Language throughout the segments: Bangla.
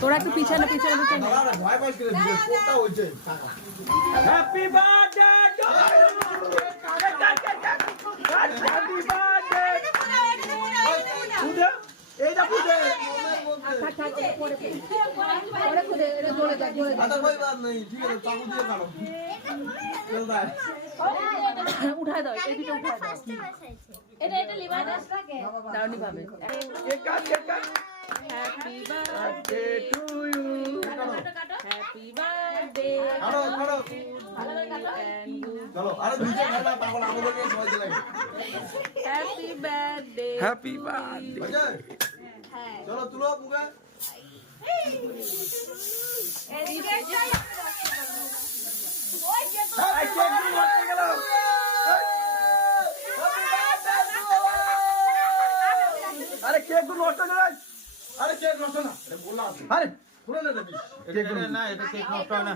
তোরা একটু পিছনে পিছনে পিছনে হ্যাপি বার্থডে টু ইউ এইটা পুজো উঠায় দাও এই দুটো উঠায় দাও এটা লিভার দারুণই ভাবে happy birthday to you happy birthday চলো আরে দুইটা খানা পাগল আমাদেরকে সবাই দিলাই হ্যাপি বার্থডে হ্যাপি বার্থডে হ্যাঁ চলো তুলো মুখে এই কেক গুলো নষ্ট গেল আরে কেক গুলো নষ্ট গেল আরে কেক নষ্ট না আরে বললাম আরে পুরো না দিবি কেক গুলো না এটা কেক নষ্ট হয় না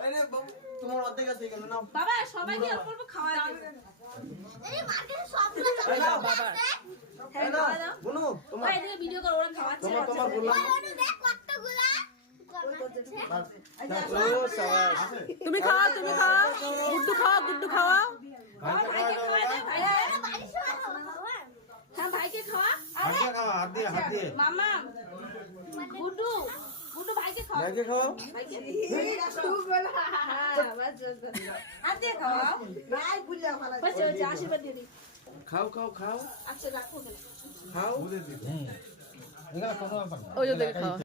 আরে তোমার অর্ধেক আছে কেন নাও বাবা সবাইকে অল্প অল্প খাওয়া দেবে আরে মাকে সবগুলো বাবা হ্যাঁ খাওয়া দাও বলো তোমার ভাই এদিকে ভিডিও করো ওরা খাওয়াচ্ছে তোমার বললাম দেখ কতগুলো ও সাবাস তুমি খাও গুড্ডু খাওয়া ভাইকে খাওয়া দে ভাই বাড়ি সবাই খাওয়া হ্যাঁ ভাইকে খাওয়া হাত খাও হাত দিয়ে মামা গুড্ডু ভাইকে খাওয়া ভাইকে খাও ভাইকে আদে খাওয়া বাস চল আশীর্বাদ দিয়ে দি খাও খাও খাও আচ্ছা রাখো খাও ওই যে দেখে খাওয়া